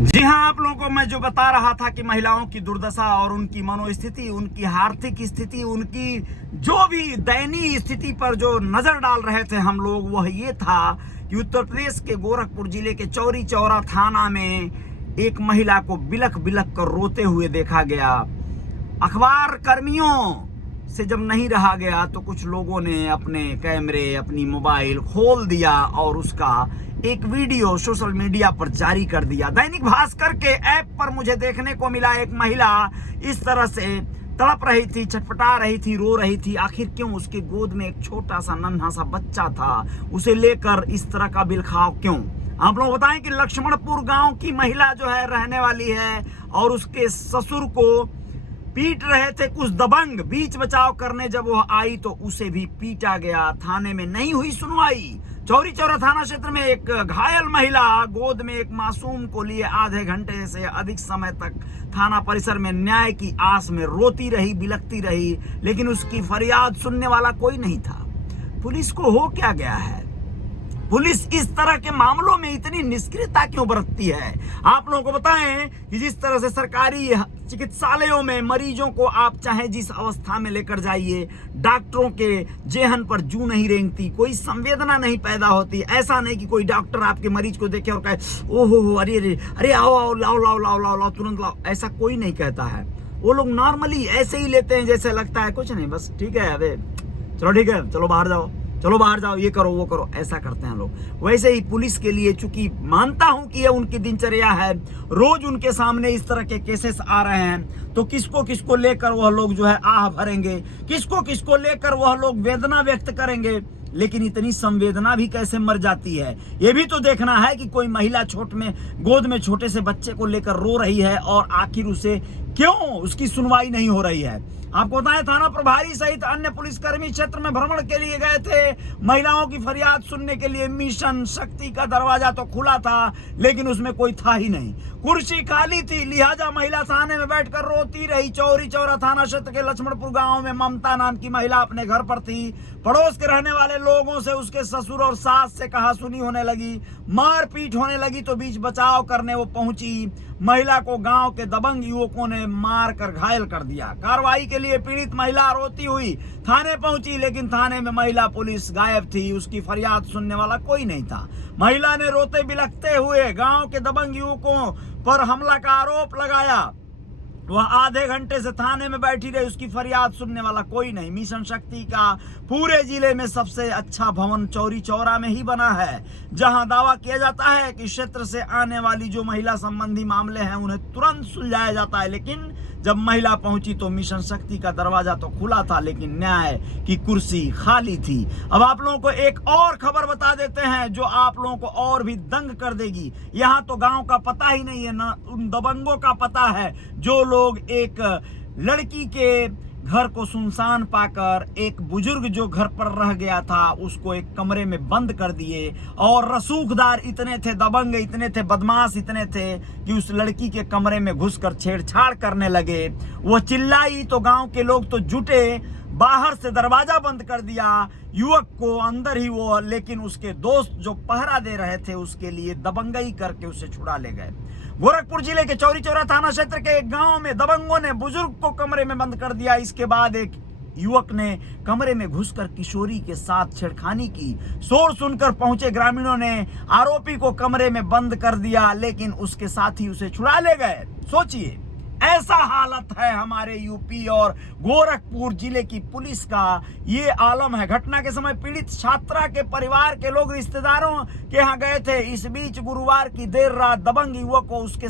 जी हाँ, आप लोगों को मैं जो बता रहा था कि महिलाओं की दुर्दशा और उनकी मनोस्थिति, उनकी आर्थिक स्थिति, उनकी जो भी दयनीय स्थिति पर जो नजर डाल रहे थे हम लोग, वह ये था कि उत्तर प्रदेश के गोरखपुर जिले के चौरी चौरा थाना में एक महिला को बिलख बिलख कर रोते हुए देखा गया। अखबार कर्मियों से जब नहीं रहा गया तो कुछ लोगों ने अपने कैमरे, अपनी मोबाइल खोल दिया और उसका एक वीडियो सोशल मीडिया पर जारी कर दिया। दैनिक भास्कर के ऐप पर मुझे देखने को मिला एक महिला इस तरह से तड़प रही थी, छटपटा रही थी, रो रही थी। आखिर क्यों? उसके गोद में एक छोटा सा नन्हा सा बच्चा था, उसे लेकर इस तरह का बिलखाव क्यों? आप लोग बताएं कि लक्ष्मणपुर गांव की महिला जो है रहने वाली है और उसके ससुर को पीट रहे थे कुछ दबंग। बीच बचाव करने जब वह आई तो उसे भी पीटा गया। थाने में नहीं हुई सुनवाई। चौरी चौरा थाना क्षेत्र में एक घायल महिला गोद में एक मासूम को लिए आधे घंटे से अधिक समय तक थाना परिसर में न्याय की आस में रोती रही, बिलखती रही, लेकिन उसकी फरियाद सुनने वाला कोई नहीं था। पुलिस को हो क्या गया है? पुलिस इस तरह के मामलों में इतनी निष्क्रियता क्यों बरतती है? आप लोगों को बताएं कि जिस तरह से सरकारी चिकित्सालयों में मरीजों को आप चाहे जिस अवस्था में लेकर जाइए, डॉक्टरों के जेहन पर जू नहीं रेंगती, कोई संवेदना नहीं पैदा होती। ऐसा नहीं कि कोई डॉक्टर आपके मरीज को देखे और कहे ओहो अरे अरे अरे आओ आओ लाओ लाओ लाओ लाओ लाओ तुरंत लाओ। ऐसा कोई नहीं कहता है। वो लोग नॉर्मली ऐसे ही लेते हैं जैसे लगता है कुछ नहीं, बस ठीक है, अरे चलो ठीक है, चलो बाहर जाओ, चलो बाहर जाओ, ये करो वो करो, ऐसा करते हैं लोग। वैसे ही पुलिस के लिए, चूंकि मानता हूं कि ये उनकी दिनचर्या है, रोज उनके सामने इस तरह के केसेस आ रहे हैं, तो किसको किसको लेकर वह लोग जो है आह भरेंगे, किसको किसको लेकर वह लोग वेदना व्यक्त करेंगे। लेकिन इतनी संवेदना भी कैसे मर जाती है, ये भी तो देखना है कि कोई महिला गोद में छोटे से बच्चे को लेकर रो रही है और आखिर उसे क्यों उसकी सुनवाई नहीं हो रही है। आपको बताएं, थाना प्रभारी सहित अन्य पुलिसकर्मी क्षेत्र में भ्रमण के लिए गए थे। महिलाओं की फरियाद सुनने के लिए मिशन शक्ति का दरवाजा तो खुला था, लेकिन उसमें कोई था ही नहीं। कुर्सी खाली थी, लिहाजा महिला थाने में बैठकर रोती रही। चौरी चौरा थाना क्षेत्र के लक्ष्मणपुर गांव में ममता नाम की महिला अपने घर पर थी। पड़ोस के रहने वाले लोगों से उसके ससुर और सास से कहासुनी होने लगी, मारपीट होने लगी, तो बीच बचाव करने वो पहुंची। महिला को गांव के दबंग युवकों ने मार कर घायल कर दिया। कार्रवाई के लिए पीड़ित महिला रोती हुई थाने पहुंची, लेकिन थाने में महिला पुलिस गायब थी। उसकी फरियाद सुनने वाला कोई नहीं था। महिला ने रोते बिलखते हुए गांव के दबंग युवकों पर हमला का आरोप लगाया। वह आधे घंटे से थाने में बैठी रही, उसकी फरियाद सुनने वाला कोई नहीं। मिशन शक्ति का पूरे जिले में सबसे अच्छा भवन चौरी चौरा में ही बना है, जहां दावा किया जाता है कि क्षेत्र से आने वाली जो महिला संबंधी मामले हैं उन्हें तुरंत सुलझाया जाता है। लेकिन जब महिला पहुंची तो मिशन शक्ति का दरवाजा तो खुला था, लेकिन न्याय की कुर्सी खाली थी। अब आप लोगों को एक और खबर बता देते हैं जो आप लोगों को और भी दंग कर देगी। यहाँ तो गांव का पता ही नहीं है, ना उन दबंगों का पता है जो लोग एक लड़की के घर को सुनसान पाकर एक बुजुर्ग जो घर पर रह गया था उसको एक कमरे में बंद कर दिए। और रसूखदार इतने थे, दबंग इतने थे, बदमाश इतने थे कि उस लड़की के कमरे में घुसकर छेड़छाड़ करने लगे। वो चिल्लाई तो गांव के लोग तो जुटे, बाहर से दरवाजा बंद कर दिया, युवक को अंदर ही वो, लेकिन उसके दोस्त जो पहरा दे रहे थे उसके लिए दबंगई करके उसे छुड़ा ले गए। गोरखपुर जिले के चौरी चौरा थाना क्षेत्र के एक गांव में दबंगों ने बुजुर्ग को कमरे में बंद कर दिया। इसके बाद एक युवक ने कमरे में घुसकर किशोरी के साथ छेड़खानी की। शोर सुनकर पहुंचे ग्रामीणों ने आरोपी को कमरे में बंद कर दिया, लेकिन उसके साथी उसे छुड़ा ले गए। सोचिए, ऐसा हालत है हमारे यूपी और गोरखपुर जिले की पुलिस का। ये आलम है। घटना के समय पीड़ित छात्रा के परिवार के लोग रिश्तेदारों के यहाँ गए थे। इस बीच गुरुवार की देर रात दबंग युवक को उसके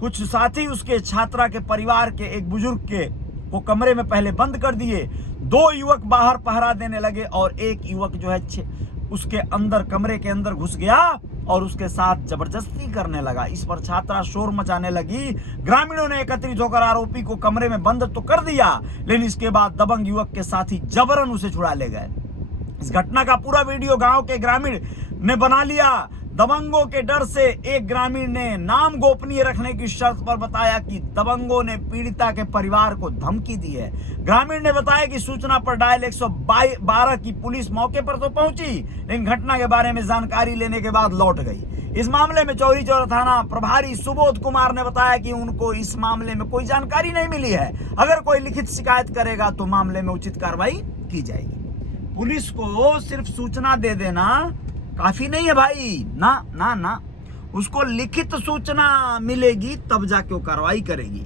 कुछ साथी उसके छात्रा के परिवार के एक बुजुर्ग के वो कमरे में पहले बंद कर दिए। 2 युवक बाहर पहरा देने लगे और एक युवक जो है उसके अंदर कमरे के अंदर घुस गया और उसके साथ जबरदस्ती करने लगा। इस पर छात्रा शोर मचाने लगी। ग्रामीणों ने एकत्रित होकर आरोपी को कमरे में बंद तो कर दिया, लेकिन इसके बाद दबंग युवक के साथी जबरन उसे छुड़ा ले गए। इस घटना का पूरा वीडियो गांव के ग्रामीण ने बना लिया। दबंगों के डर से एक ग्रामीण ने नाम गोपनीय रखने की शर्त पर बताया कि दबंगों ने पीड़िता के परिवार को धमकी दी है। ग्रामीण ने बताया कि सूचना पर डायल 112 की पुलिस मौके पर तो पहुंची, लेकिन घटना के बारे में जानकारी लेने के बाद लौट गई। इस मामले में चौरी चौरा थाना प्रभारी सुबोध कुमार ने बताया कि उनको इस मामले में कोई जानकारी नहीं मिली है। अगर कोई लिखित शिकायत करेगा तो मामले में उचित कार्रवाई की जाएगी। पुलिस को सिर्फ सूचना दे देना काफी नहीं है भाई, ना ना ना, उसको लिखित सूचना मिलेगी तब जाके वो कार्रवाई करेगी।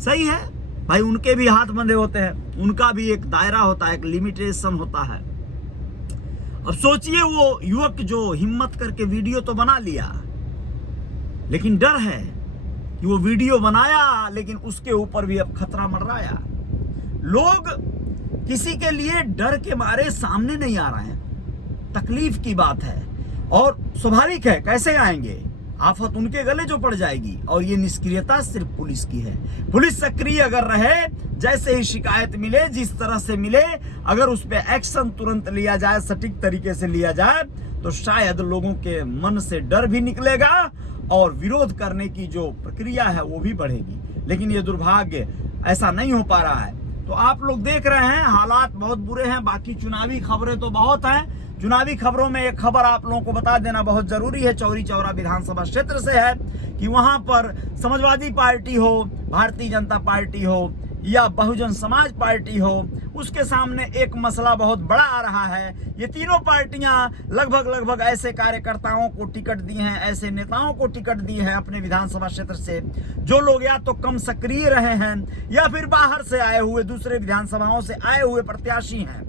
सही है भाई, उनके भी हाथ बंधे होते हैं, उनका भी एक दायरा होता है, एक लिमिटेशन होता है। अब सोचिए वो युवक जो हिम्मत करके वीडियो तो बना लिया, लेकिन डर है कि वो वीडियो बनाया लेकिन उसके ऊपर भी अब खतरा मंडराया। लोग किसी के लिए डर के मारे सामने नहीं आ रहे हैं, तकलीफ की बात है और स्वाभाविक है, कैसे आएंगे, आफत उनके गले जो पड़ जाएगी। और ये निष्क्रियता सिर्फ पुलिस की है। पुलिस सक्रिय अगर रहे, जैसे ही शिकायत मिले, जिस तरह से मिले, अगर उस पर एक्शन तुरंत लिया जाए, सटीक तरीके से लिया जाए, तो शायद लोगों के मन से डर भी निकलेगा और विरोध करने की जो प्रक्रिया है वो भी बढ़ेगी। लेकिन ये दुर्भाग्य ऐसा नहीं हो पा रहा है। तो आप लोग देख रहे हैं हालात बहुत बुरे हैं। बाकी चुनावी खबरें तो बहुत हैं। चुनावी खबरों में एक खबर आप लोगों को बता देना बहुत जरूरी है। चौरी चौरा विधानसभा क्षेत्र से है कि वहां पर समाजवादी पार्टी हो, भारतीय जनता पार्टी हो या बहुजन समाज पार्टी हो, उसके सामने एक मसला बहुत बड़ा आ रहा है। ये तीनों पार्टियां लगभग ऐसे कार्यकर्ताओं को टिकट दी हैं, ऐसे नेताओं को टिकट दी है अपने विधानसभा क्षेत्र से, जो लोग या तो कम सक्रिय रहे हैं या फिर बाहर से आए हुए, दूसरे विधानसभाओं से आए हुए प्रत्याशी हैं।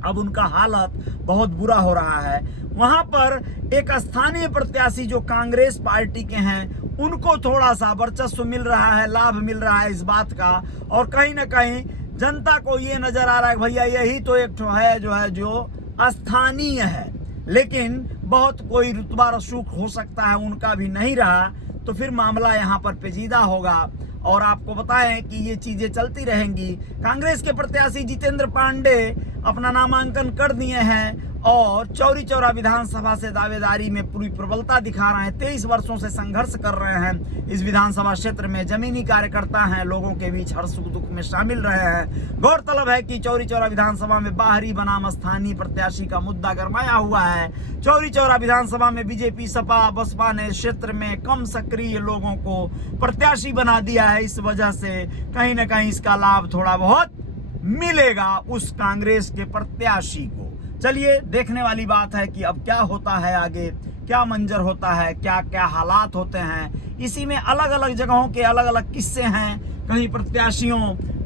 अब उनका हालत बहुत बुरा हो रहा है। वहां पर एक स्थानीय प्रत्याशी जो कांग्रेस पार्टी के हैं, उनको थोड़ा सा वर्चस्व मिल रहा है, लाभ मिल रहा है इस बात का। और कहीं ना कहीं जनता को ये नजर आ रहा है कि भैया यही तो एक है जो स्थानीय है, लेकिन बहुत कोई रुतबा रसूख हो सकता है, उनका भी नहीं रहा, तो फिर मामला यहाँ पर पेचीदा होगा। और आपको बताएं कि ये चीजें चलती रहेंगी। कांग्रेस के प्रत्याशी जितेंद्र पांडे अपना नामांकन कर दिए हैं और चौरी चौरा विधानसभा से दावेदारी में पूरी प्रबलता दिखा रहे हैं। 23 वर्षों से संघर्ष कर रहे हैं इस विधानसभा क्षेत्र में, जमीनी कार्यकर्ता हैं, लोगों के बीच हर सुख दुख में शामिल रहे हैं। गौरतलब है कि चौरी चौरा विधानसभा में बाहरी बनाम स्थानीय प्रत्याशी का मुद्दा गरमाया हुआ है। चौरी चौरा विधानसभा में बीजेपी, सपा, बसपा ने क्षेत्र में कम सक्रिय लोगों को प्रत्याशी बना दिया है। इस वजह से कहीं ना कहीं इसका लाभ थोड़ा बहुत मिलेगा उस कांग्रेस के प्रत्याशी को। चलिए देखने वाली बात है कि अब क्या होता है आगे, क्या मंजर होता है, क्या क्या हालात होते हैं। इसी में अलग अलग जगहों के अलग अलग किस्से हैं। कहीं प्रत्याशियों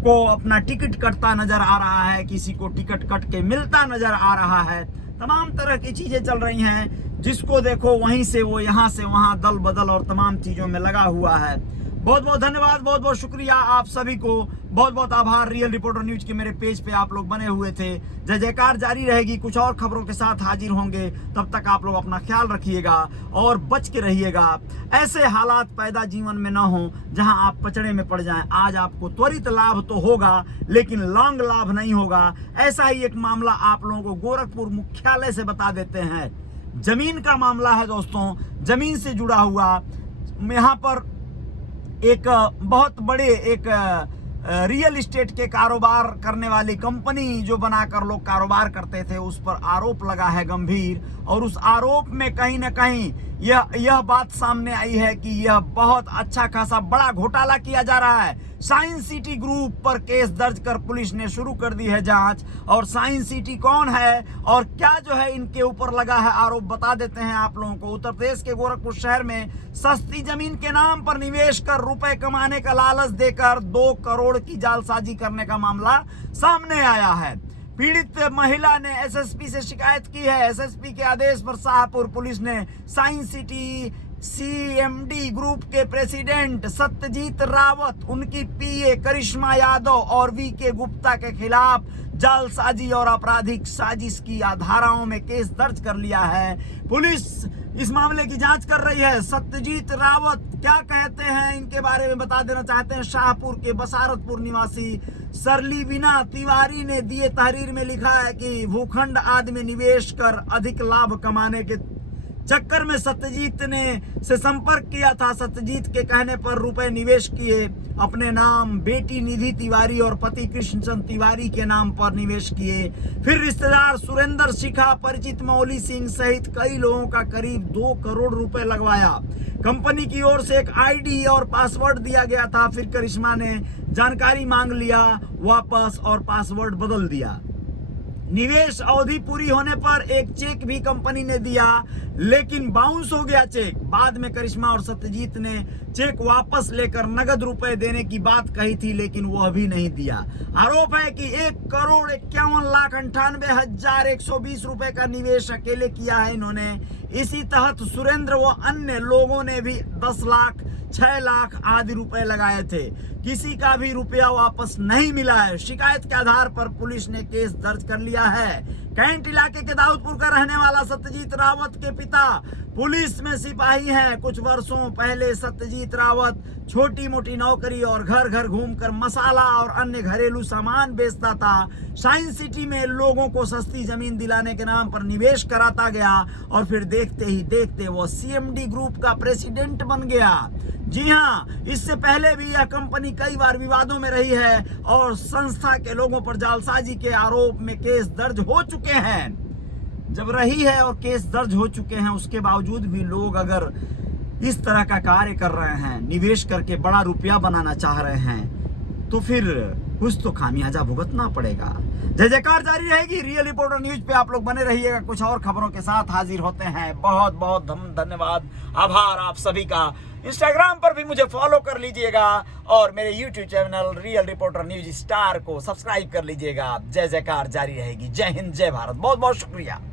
को अपना टिकट कटता नजर आ रहा है, किसी को टिकट कट के मिलता नजर आ रहा है। तमाम तरह की चीजें चल रही हैं, जिसको देखो वहीं से वो, यहाँ से वहाँ, दल बदल और तमाम चीजों में लगा हुआ है। बहुत बहुत धन्यवाद, बहुत बहुत शुक्रिया आप सभी को, बहुत बहुत आभार। रियल रिपोर्टर न्यूज के मेरे पेज पे आप लोग बने हुए थे। जय जयकार जारी रहेगी, कुछ और खबरों के साथ हाजिर होंगे। तब तक आप लोग अपना ख्याल रखिएगा और बच के रहिएगा। ऐसे हालात पैदा जीवन में ना हो जहां आप पचड़े में पड़ जाएं। आज आपको त्वरित लाभ तो होगा, लेकिन लॉन्ग लाभ नहीं होगा। ऐसा ही एक मामला आप लोगों को गोरखपुर मुख्यालय से बता देते हैं। जमीन का मामला है दोस्तों, जमीन से जुड़ा हुआ। यहाँ पर एक बहुत बड़े एक रियल एस्टेट के कारोबार करने वाली कंपनी जो बनाकर लोग कारोबार करते थे, उस पर आरोप लगा है गंभीर। और उस आरोप में कहीं ना कहीं यह बात सामने आई है कि यह बहुत अच्छा खासा बड़ा घोटाला किया जा रहा है। साइंस सिटी ग्रुप पर केस दर्ज कर पुलिस ने शुरू कर दी है जांच। और साइंस सिटी कौन है और क्या जो है इनके ऊपर लगा है आरोप, बता देते हैं आप लोगों को। उत्तर प्रदेश के गोरखपुर शहर में सस्ती जमीन के नाम पर निवेश कर रुपए कमाने का लालच देकर 2 करोड़ की जालसाजी करने का मामला सामने आया है। पीड़ित महिला ने एसएसपी से शिकायत की है। एसएसपी के आदेश पर शाहपुर पुलिस ने साइंस सिटी सीएमडी ग्रुप के प्रेसिडेंट सत्यजीत रावत, उनकी पीए करिश्मा यादव और वीके गुप्ता के खिलाफ जालसाजी और आपराधिक साजिश की धाराओं में केस दर्ज कर लिया है। पुलिस इस मामले की जांच कर रही है। सत्यजीत रावत क्या कहते हैं इनके बारे में बता देना चाहते हैं। शाहपुर के बसारतपुर निवासी सरलीबिना तिवारी ने दिए तहरीर में लिखा है कि भूखंड आदि में निवेश कर अधिक लाभ कमाने के चक्कर में सत्यजीत ने से संपर्क किया था। सत्यजीत के कहने पर रुपए निवेश किए, अपने नाम, बेटी निधि तिवारी और पति कृष्णचंद तिवारी के नाम पर निवेश किए। फिर रिश्तेदार सुरेंद्र शिखा, परिचित मौली सिंह सहित कई लोगों का करीब 2 करोड़ रुपए लगवाया। कंपनी की ओर से एक आईडी और पासवर्ड दिया गया था। फिर करिश्मा ने जानकारी मांग लिया वापस और पासवर्ड बदल दिया। निवेश अवधि पूरी होने पर एक चेक भी कंपनी ने दिया, लेकिन बाउंस हो गया चेक। बाद में करिश्मा और सत्यजीत ने चेक वापस लेकर नगद रुपए देने की बात कही थी, लेकिन वह भी नहीं दिया। आरोप है कि 1,51,98,120 रुपए का निवेश अकेले किया है इन्होंने। इसी तहत सुरेंद्र व अन्य लोगों ने भी 10 लाख, 6 लाख आदि रुपए लगाए थे। किसी का भी रुपया वापस नहीं मिला है। शिकायत के आधार पर पुलिस ने केस दर्ज कर लिया है। कैंट इलाके के दाऊदपुर का रहने वाला सत्यजीत रावत के पिता पुलिस में सिपाही हैं। कुछ वर्षों पहले सत्यजीत रावत छोटी मोटी नौकरी और घर घर घूमकर मसाला और अन्य घरेलू सामान बेचता था। साइंस सिटी में लोगों को सस्ती जमीन दिलाने के नाम पर निवेश कराता गया और फिर देखते ही देखते वो सीएमडी ग्रुप का प्रेसिडेंट बन गया। जी हाँ, इससे पहले भी यह कंपनी कई बार विवादों में रही है और संस्था के लोगों पर जालसाजी के आरोप में केस दर्ज हो चुके हैं। जब रही है और केस दर्ज हो चुके हैं, उसके बावजूद भी लोग अगर इस तरह का कार्य कर रहे हैं, निवेश करके बड़ा रुपया बनाना चाह रहे हैं, तो फिर कुछ तो खामियाजा भुगतना पड़ेगा। जय जयकार जारी रहेगी। रियल रिपोर्टर न्यूज पे आप लोग बने रहिएगा। कुछ और खबरों के साथ हाजिर होते हैं। बहुत बहुत धन्यवाद, आभार आप सभी का। इंस्टाग्राम पर भी मुझे फॉलो कर लीजिएगा और मेरे YouTube channel real reporter news star को सब्सक्राइब कर लीजिएगा। जय जयकार जारी रहेगी। जय हिंद, जय भारत। बहुत बहुत शुक्रिया।